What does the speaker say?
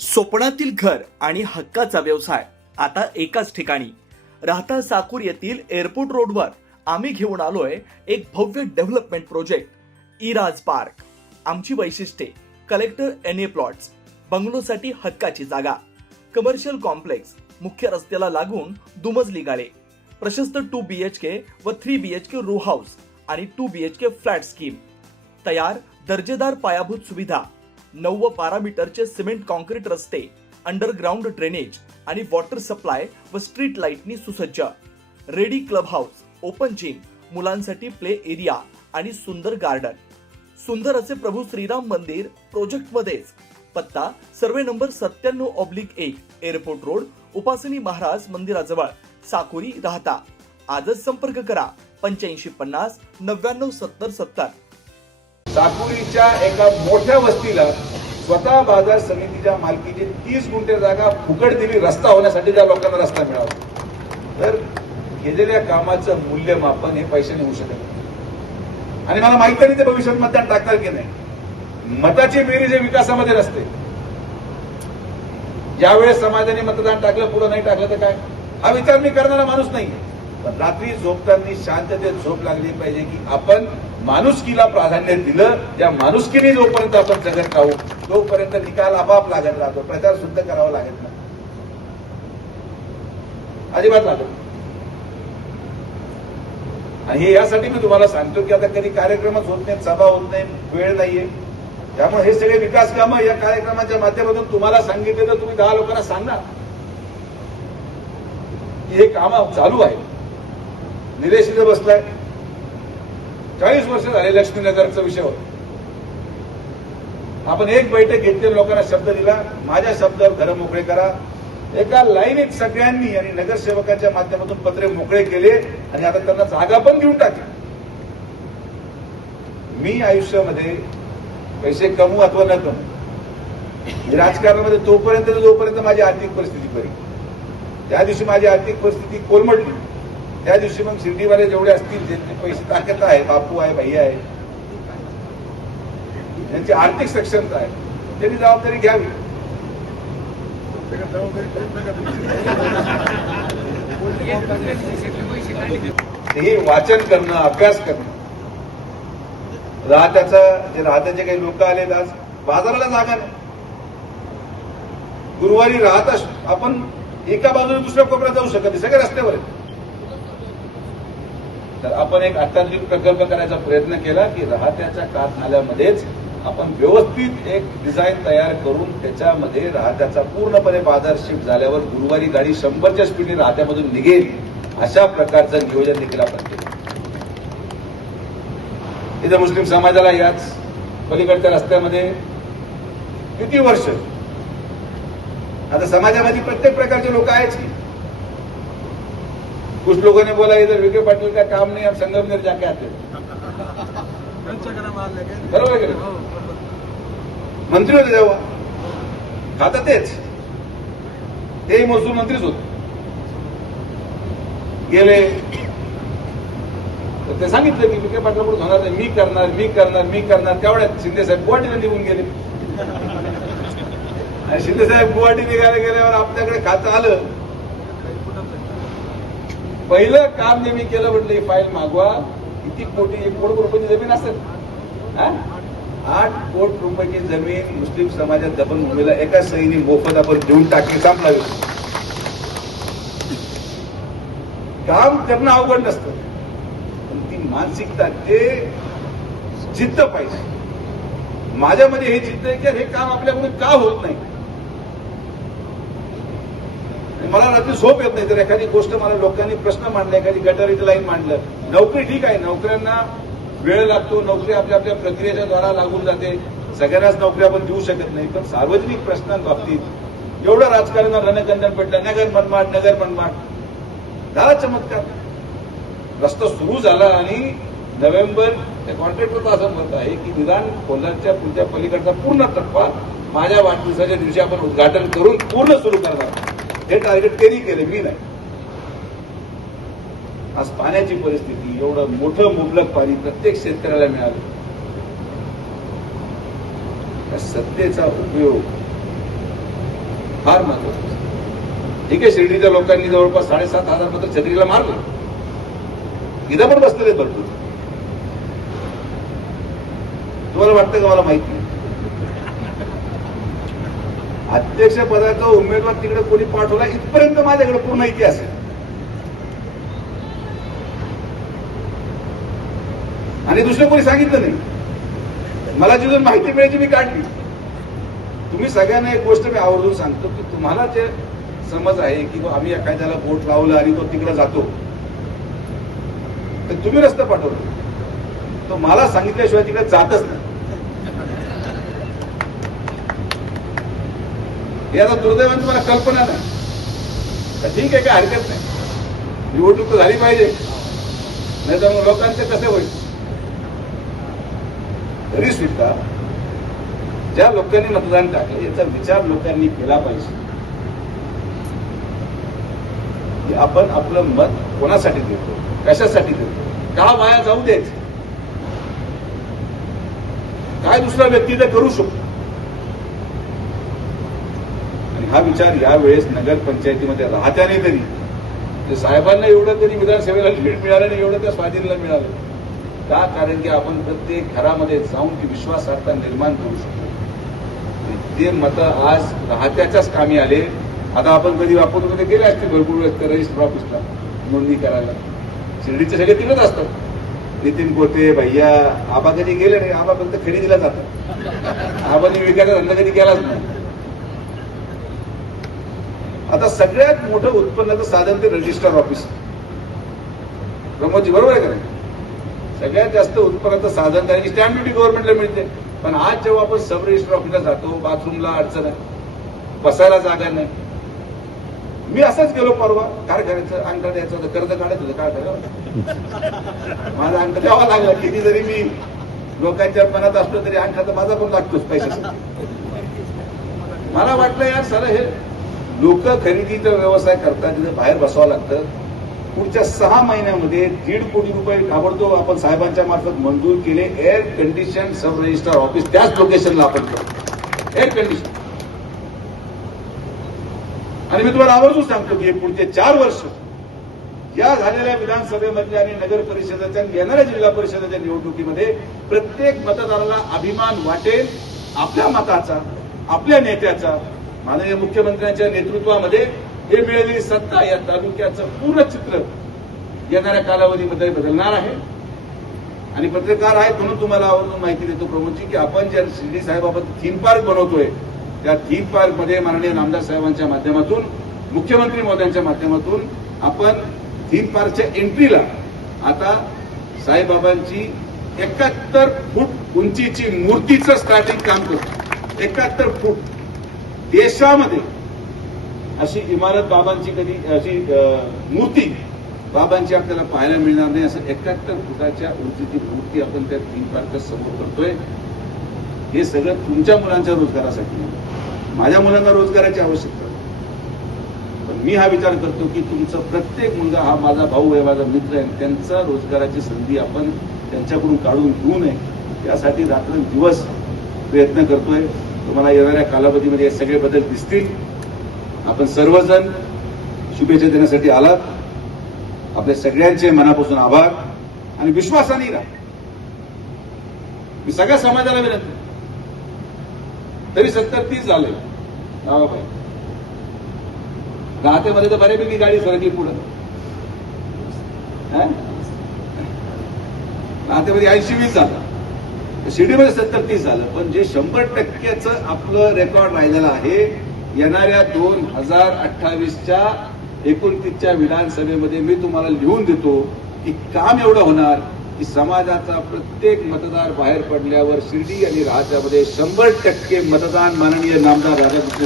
स्वप्नातील घर आणि हक्काचा व्यवसाय आता एकाच ठिकाणी. राहता साकूर येथील एअरपोर्ट रोडवर आम्ही घेऊन आलोय एक भव्य डेव्हलपमेंट प्रोजेक्ट इराज पार्क. आमची वैशिष्ट्ये: कलेक्टर NA प्लॉट्स, बंगलोसाठी हक्काची जागा, कमर्शियल कॉम्प्लेक्स, मुख्य रस्त्याला लागून दुमजली गाळे, प्रशस्त 2 BHK व 3 BHK रो हाऊस आणि 2 BHK फ्लॅट स्कीम. तयार दर्जेदार पायाभूत सुविधा, 9 व 12 मीटरचे सिमेंट कॉन्क्रीट रस्ते, अंडरग्राउंड ड्रेनेज आणि वॉटर सप्लाय व स्ट्रीट लाईटनी सुसज्ज. Ready club house, open gym, मुलांसाठी प्ले एरिया आणि सुंदर गार्डन. सुंदर असे प्रभू श्रीराम मंदिर प्रोजेक्ट मध्येच. पत्ता: सर्वे नंबर 97/1, एअरपोर्ट रोड, उपासनी महाराज मंदिराजवळ, साकुरी, राहता. आजच संपर्क करा 8550 99 70 70. साकुरीच्या एका मोठ्या वस्तीला स्वतः बाजार समितीच्या मालकीची 30 गुंठे जागा फुकट दिली रस्ता होण्यासाठी, त्या लोकांना रस्ता मिळावा. तर केलेल्या कामाचं मूल्यमापन हे पैशाने होऊ शकत नाही. आणि मला माहित नाही ते भविष्यात मतदान टाकणार की नाही. मताची बेरीज हे विकासामध्ये नसते. ज्यावेळेस समाजाने मतदान टाकलं, पुढे नाही टाकलं तर काय, हा विचार मी करणारा माणूस नाही. पण रात्री झोपताना शांततेत झोप लागली पाहिजे की आपण माणुसकीला प्राधान्य दिलं. या माणुसकीने जोपर्यंत आपण जगत राहू तोपर्यंत निकाल आपाप लागत राहतो. प्रचार सुद्धा करावा लागत नाही, अजिबात लागत. आणि हे यासाठी मी तुम्हाला सांगतो की आता कधी कार्यक्रमच होत नाही, सभा होत नाही, वेळ नाहीये. त्यामुळे हे सगळे विकास कामं या कार्यक्रमाच्या माध्यमातून तुम्हाला सांगितले तर तुम्ही 10 लोकांना सांगणार की हे कामं चालू आहे. निलेश इथे बसलाय, 40 वर्ष झाले लक्ष्मीनगरचा विषय होता. आपण एक बैठक घेतली, लोकांना शब्द दिला, माझ्या शब्दावर घरं मोकळे करा. एका लाईनीत सगळ्यांनी आणि नगरसेवकांच्या माध्यमातून पत्रे मोकळे केले आणि आता त्यांना जागा पण देऊन टाकली. मी आयुष्यामध्ये पैसे कमवू अथवा न कमवू, राजकारणामध्ये जोपर्यंत माझी आर्थिक परिस्थिती बरी. त्या दिवशी माझी आर्थिक परिस्थिती कोलमडली, त्या दिवशी मग शिर्डीवाले जेवढे असतील, ज्यांचे पैसे ताकद आहे, बापू आहे, भैया आहे, त्यांची आर्थिक सक्षमता आहे, त्यांनी जबाबदारी घ्यावी. हे वाचन करणं, अभ्यास करणं. राहत्याचे काही लोक आलेत, आज बाजाराला जागा नाही. गुरुवारी राहता आपण एका बाजूने दुसऱ्या कोपऱ्यात जाऊ शकत नाही, सगळे रस्त्यावर आहेत. तर आपण एक अत्याधुनिक प्रकल्प करायचा प्रयत्न केला की राहत्याच्या कात नाल्यामध्येच आपण व्यवस्थित एक डिझाईन तयार करून त्याच्यामध्ये राहत्याचा पूर्णपणे बाजार शिफ्ट झाल्यावर गुरुवारी गाडी 100च्या स्पीडने राहत्यामधून निघेल अशा प्रकारचं नियोजन देखील आपण केलं. इथं मुस्लिम समाजाला याच पलीकडच्या रस्त्यामध्ये किती वर्ष, आता समाजामध्ये प्रत्येक प्रकारचे लोक आहेच की. कुछ लोगों ने बोला इधर विखे पाटिल का काम नहीं, अब संगमनेर जाके आते. बरोबर आहे का? मंत्री होते तेव्हा, आता तेही महसूल मंत्रीच होते. गेले तर ते सांगितलं की विखे पाटलापुढे होणार नाही, मी करणार. तेवढ्यात शिंदेसाहेब गुवाहाटीला निघून गेले. आणि शिंदेसाहेब गुवाहाटी निघायला गेल्यावर आपल्याकडे खातं आलं. पहिलं काम जे मी केलं, म्हटलं ही फाईल मागवा. किती कोटी, 1 कोटी रुपयाची जमीन असेल, 8 कोटी रुपयाची जमीन मुस्लिम समाजात दफनभूमीला एका सहीने मोफत आपण देऊन टाकली. संपलावी. काम करणं अवघड नसतं, पण ती मानसिकता, ते जिद्द पाहिजे. माझ्यामध्ये हे जिद्द आहे की हे काम आपल्याकडून का होत नाही. मला रात्री झोप येत नाही तर एखादी गोष्ट, मला लोकांनी प्रश्न मांडला, एखादी गटारीचं लाईन मांडलं. नोकरी ठीक आहे, नोकऱ्यांना वेळ लागतो, नोकरी आपल्या प्रक्रियेच्या द्वारा लागून जाते, सगळ्यांनाच नोकरी आपण देऊ शकत नाही. पण सार्वजनिक प्रश्नांबाबतीत एवढं राजकारण रणकंदन पेटलं, नगर मनमाड झाला चमत्कार. रस्ता सुरू झाला आणि नोव्हेंबर, कॉन्ट्रॅक्टरचं असं मत आहे की निदान कोल्हारच्या पुढच्या पलीकडचा पूर्ण टप्पा माझ्या वाढदिवसाच्या दिवशी आपण उद्घाटन करून पूर्ण सुरू करणार. हे टार्गेट त्यांनी केले, मी नाही. आज पाण्याची परिस्थिती, एवढं मोठं मुबलक पाणी प्रत्येक शेतकऱ्याला मिळालं. त्या सत्तेचा उपयोग फार महत्वाचं. ठीक आहे, शिर्डीच्या लोकांनी जवळपास 7,500 मतं छत्रीला मारलं. इथं पण बसलेले भरपूर. तुम्हाला वाटतं का मला माहित नाही. अध्यक्ष पदाचा उमेदवार तिकडे कोणी पाठवला इथपर्यंत माझ्याकडे पूर्ण इतिहास आहे. आणि दुसरं कोणी सांगितलं नाही. मला जी माहिती मिळायची मी काढली. तुम्ही सगळ्यांना एक गोष्ट मी आवर्जून सांगतो की तुम्हाला जे समज आहे की आम्ही एखाद्याला बोट लावलं आणि तो तिकडे जातो, तर तुम्ही रस्ता पाठवतो, तो मला सांगितल्याशिवाय तिकडे जातच नाही. हे आता दुर्दैवाने तुम्हाला कल्पना नाही. तर ठीक आहे, काय हरकत नाही. निवडणूक तर झाली पाहिजे, नाही तर मग लोकांचे कसे होईल. तरी सुद्धा ज्या लोकांनी मतदान टाकलं याचा विचार लोकांनी केला पाहिजे की आपण आपलं मत कोणासाठी देतो, कशासाठी देतो, का वाया जाऊ द्यायचं, काय दुसरा व्यक्ती ते करू शकतो. आणि हा विचार यावेळेस नगरपंचायतीमध्ये राहत्याने तरी साहेबांना एवढं तरी विधानसभेला लीड मिळालं नाही, एवढं त्या स्वाधीनला मिळालं. का? कारण की आपण प्रत्येक घरामध्ये जाऊन ती विश्वासार्हता निर्माण करू शकतो. ते मतं आज राहत्याच्याच कामी आले. आता आपण कधी वापरून गेले असते भरपूर वेळेस रजिस्टर ऑफिसला नोंदणी करायला. शिर्डीचे सगळे तिकडेच असतात. नितीन गोटे, भैया, आबा कधी गेले नाही. आबा फक्त खरेदीला जातात. आबांनी विकायचा धंदा कधी केलाच नाही. आता सगळ्यात मोठं उत्पन्नाचं साधन ते रजिस्टर ऑफिस. प्रमोदजी बरोबर आहे का नाही? सगळ्यात जास्त उत्पन्नाचं साधन कारण की स्टॅम्प ड्युटी गव्हर्नमेंटला मिळते. पण आज जेव्हा आपण सब रजिस्टर ऑफिसला जातो, बाथरूमला अडचण आहे, बसायला जागा नाही. मी असंच गेलो परवा. काय करायचं, अंगठा द्यायचं होतं, कर्ज काढायचं होतं, काय करायचं. माझा अंगठा द्यावा लागला. किती जरी मी लोकांच्या मनात असलो तरी अंगठा तर माझा पण लागतोच पैशासाठी. मला वाटलं यार सारं हे लोक खरेदीचा व्यवसाय करतात, तिथे बाहेर बसावं लागतं. पुढच्या 6 महिन्यामध्ये 1.5 कोटी रुपये ताबडतोब आपण साहेबांच्या मार्फत मंजूर केले. एअर कंडिशन सब रजिस्टर ऑफिस त्याच लोकेशनला आपण करतो. Air condition. आणि मी तुम्हाला आवर्जून सांगतो की पुढचे 4 वर्ष या झालेल्या विधानसभेमधल्या आणि नगर परिषदेच्या येणाऱ्या जिल्हा परिषदेच्या निवडणुकीमध्ये प्रत्येक मतदाराला अभिमान वाटेल आपल्या मताचा, आपल्या नेत्याचा. माननीय मुख्यमंत्र्यांच्या नेतृत्वामध्ये हे मिळालेली सत्ता या तालुक्याचं पूर्ण चित्र येणाऱ्या कालावधीमध्ये बदलणार आहे. आणि पत्रकार आहेत म्हणून तुम्हाला आवर्जून माहिती देतो प्रमोदजी की आपण ज्या शिर्डी साहेबाबत थीम पार्क बनवतोय, त्या थीम पार्कमध्ये माननीय नामदार साहेबांच्या माध्यमातून, मुख्यमंत्री महोदयांच्या माध्यमातून आपण थीम पार्कच्या एंट्रीला आता साईबाबांची 71 फूट उंचीची मूर्तीचं स्टार्टिंग काम करतो. 71 फूट. देशामध्ये अशी इमारत बाबांची कधी, अशी मूर्ती बाबांची आपल्याला पाहायला मिळणार नाही. असं 71 फुटाच्या उंचीची मूर्ती आपण त्या थीम पार्कच्या समोर करतोय. हे सगळं तुमच्या मुलांच्या रोजगारासाठी, माझ्या मुलांना रोजगाराची आवश्यकता. पण मी हा विचार करतो की तुमचा प्रत्येक मुलगा हा माझा भाऊ आहे, माझा मित्र आहे. त्यांचा रोजगाराची संधी आपण त्यांच्याकडून काढून घेऊ नये यासाठी रात्रंदिवस प्रयत्न करतोय. तुम्हाला येणाऱ्या कालावधीमध्ये हे सगळे बदल दिसतील. आपण सर्वजण शुभेच्छा देण्यासाठी आलात. आपल्या सगळ्यांचे मनापासून आभार आणि विश्वासाने राहा. मी सगळ्या समाजाला विनंती, तरी 70-30 झाले गावाबाई. राहतेमध्ये तर बऱ्यापैकी गाडी सरकली पुढं. राहतेमध्ये 80-20 झालं, शिर्डीमध्ये 70-30 झालं. पण जे 100% आपलं रेकॉर्ड राहिलेलं आहे येणाऱ्या 2028च्या 29च्या विधानसभेमध्ये मी तुम्हाला लिहून देतो की काम एवढं होणार की समाजाचा प्रत्येक मतदार बाहेर पडल्यावर शिर्डी आणि राहत्यामध्ये 100% मतदान माननीय नामदार राधाकृष्ण